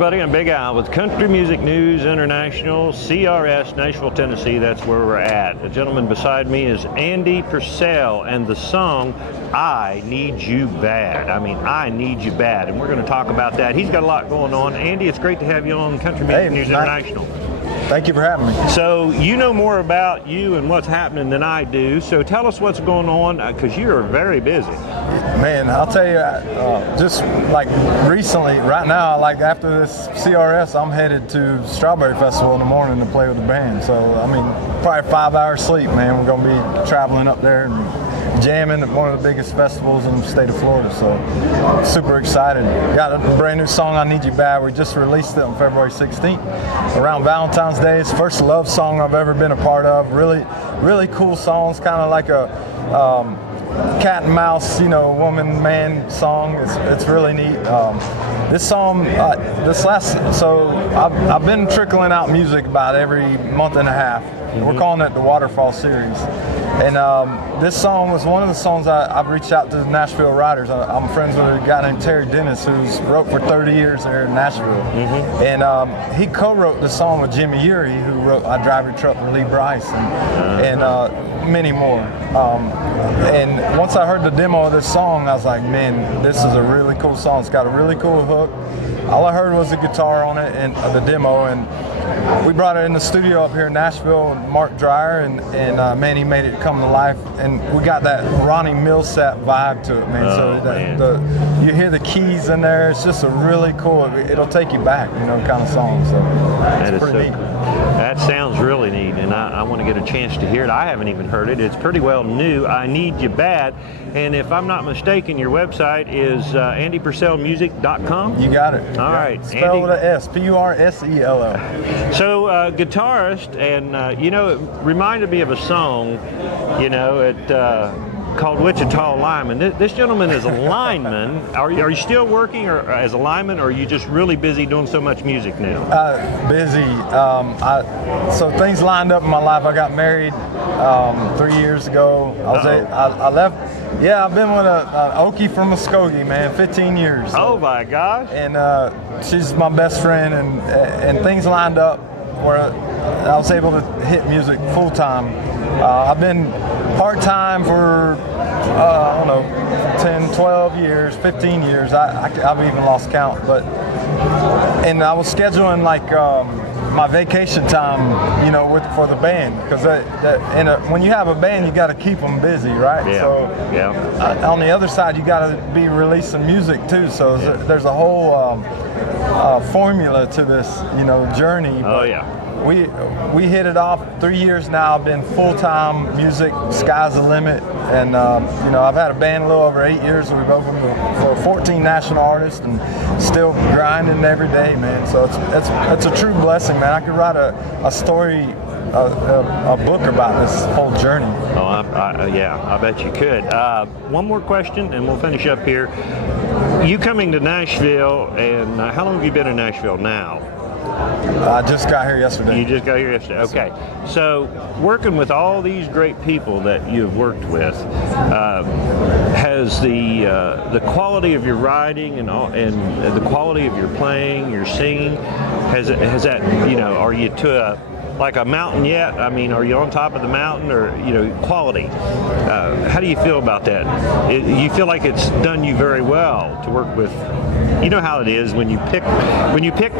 everybody, I'm Big Al with Country Music News International, CRS, Nashville, Tennessee. That's where we're at. The gentleman beside me is Andy Pursell, and the song, I Need You Bad. I mean, I Need You Bad, and we're going to talk about that. He's got a lot going on. Andy, it's great to have you on Country Music News International. Thank you for having me. So you know more about you and what's happening than I do. So tell us what's going on, because you are very busy. Man, I'll tell you, just like recently, right now, like after this CRS, I'm headed to Strawberry Festival in the morning to play with the band. So, I mean, probably 5 hours sleep, man. We're going to be traveling up there and jamming at one of the biggest festivals in the state of Florida. So, super excited. Got a brand new song, I Need You Bad. We just released it on February 16th. Around Valentine's Day. It's the first love song I've ever been a part of. Really cool song. It's kind of like a cat and mouse, woman man song. It's really neat. This song, I've been trickling out music about every month and a half. We're calling it the Waterfall series. And this song was one of the songs I've reached out to the Nashville writers. I'm friends with a guy named Terry Dennis, who's wrote for 30 years there in Nashville. And he co-wrote the song with Jimmy Urey, who wrote I Drive Your Truck with Lee Brice, and many more. And once I heard the demo of this song, I was like, man, this is a really cool song. It's got a really cool hook. All I heard was the guitar on it and the demo, and we brought it in the studio up here in Nashville, Mark Dreyer, and Manny made it come to life, and we got that Ronnie Millsap vibe to it, man. You hear the keys in there. It's just a really cool, it'll take you back, kind of song. So it's pretty neat. That sounds really neat, and I want to get a chance to hear it. I haven't even heard it. It's pretty well new. I Need You Bad, and if I'm not mistaken, your website is andypursellmusic.com? You got it. All right. Spell with an S, P-U-R-S-E-L-L. So, guitarist, and it reminded me of a song, called Wichita Lineman. This gentleman is a lineman. Are you still working as a lineman, or are you just really busy doing so much music now? Busy. So things lined up in my life. I got married 3 years ago. I left. Yeah, I've been with an Okie from Muskogee, man, 15 years. Oh my gosh. And she's my best friend, and things lined up where I was able to hit music full time. I've been part-time for, 10, 12 years, 15 years. I've even lost count. And I was scheduling my vacation time, for the band, because when you have a band, you got to keep them busy, right? Yeah. So on the other side, you got to be releasing music too. So there's a whole formula to this, journey. Oh yeah. We hit it off 3 years now. I've been full-time music, sky's the limit, and I've had a band a little over 8 years. We've opened for 14 national artists and still grinding every day, man. So it's a true blessing, man. I could write a story, a book about this whole journey. Oh, I bet you could. One more question, and we'll finish up here. You coming to Nashville, and how long have you been in Nashville now? I just got here yesterday. You just got here yesterday. Okay. So, working with all these great people that you've worked with, has the quality of your writing and the quality of your playing, your singing, has that, are you to a mountain yet? I mean, are you on top of the mountain, or quality? How do you feel about that? You feel like it's done you very well to work with. You know how it is when you pick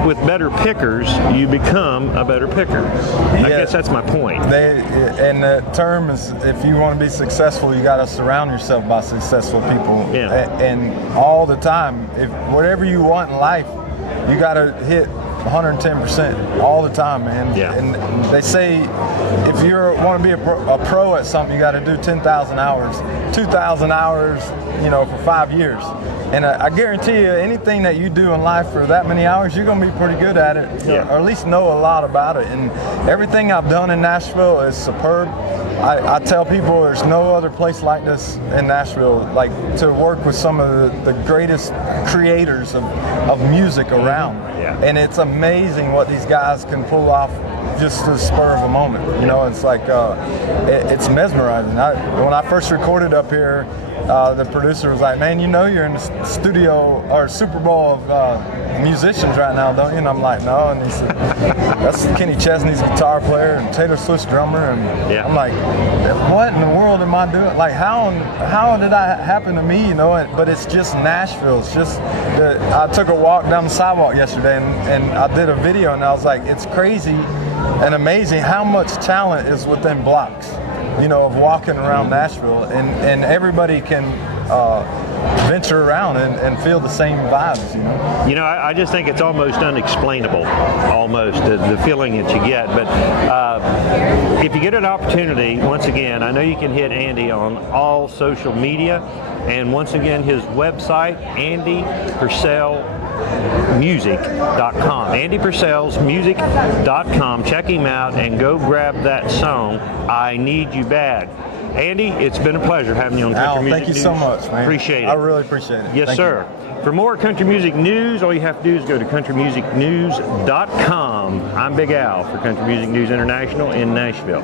with better pickers, you become a better picker. I guess that's my point. And the term is, if you want to be successful, you got to surround yourself by successful people. Yeah. And all the time, whatever you want in life, you got to hit 110% all the time, man. Yeah. And they say if you want to be a pro at something, you got to do 10,000 hours, 2,000 hours, for 5 years. And I guarantee you, anything that you do in life for that many hours, you're going to be pretty good at it, or at least know a lot about it. And everything I've done in Nashville is superb. I tell people there's no other place like this in Nashville, like to work with some of the greatest creators of music around. Yeah. And it's amazing what these guys can pull off just the spur of a moment. It's like, it's mesmerizing. When I first recorded up here, the producer was like, "Man, you know you're in the studio or Super Bowl of musicians right now, don't you?" And I'm like, "No." And he said, "That's Kenny Chesney's guitar player and Taylor Swift's drummer." And I'm like, "What in the world am I doing? Like, how did that happen to me?" You know? But it's just Nashville. It's just I took a walk down the sidewalk yesterday and I did a video, and I was like, it's crazy and amazing how much talent is within blocks, you know, of walking around Nashville, and everybody can venture around and feel the same vibes, you know. You know, I just think it's almost unexplainable, almost, the feeling that you get. But if you get an opportunity, once again, I know you can hit Andy on all social media. And once again, his website, AndyPursellMusic.com. AndyPursellsMusic.com. Check him out and go grab that song, I Need You Bad. Andy, it's been a pleasure having you on Country Music Thank you News. so much, man. Appreciate it. I really appreciate it. Yes, Thank sir. you. For more country music news, all you have to do is go to countrymusicnews.com. I'm Big Al for Country Music News International in Nashville.